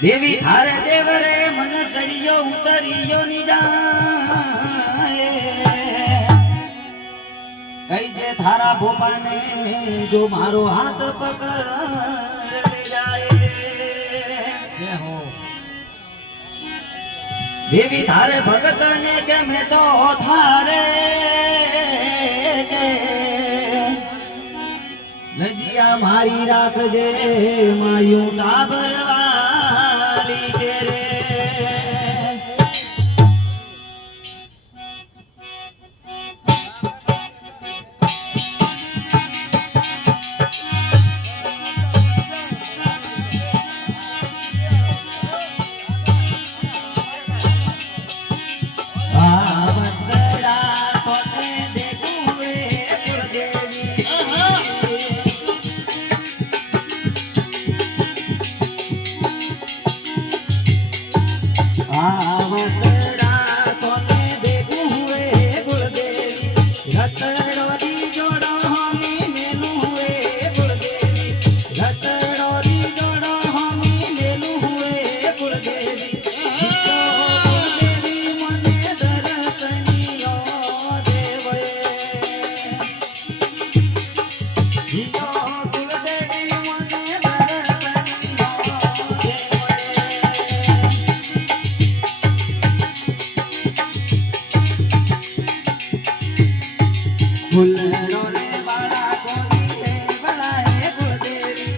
દેવી થારે દેવ રે મન સળિયો ઉતરિયો ની જાય કઈ જે થારા ભોપાને જો મારો હાથ પકડ લે જાય દેવી થારે ભગત ને કે મેં તો થારે લજિયા મારી રાખજે માયું ટાબર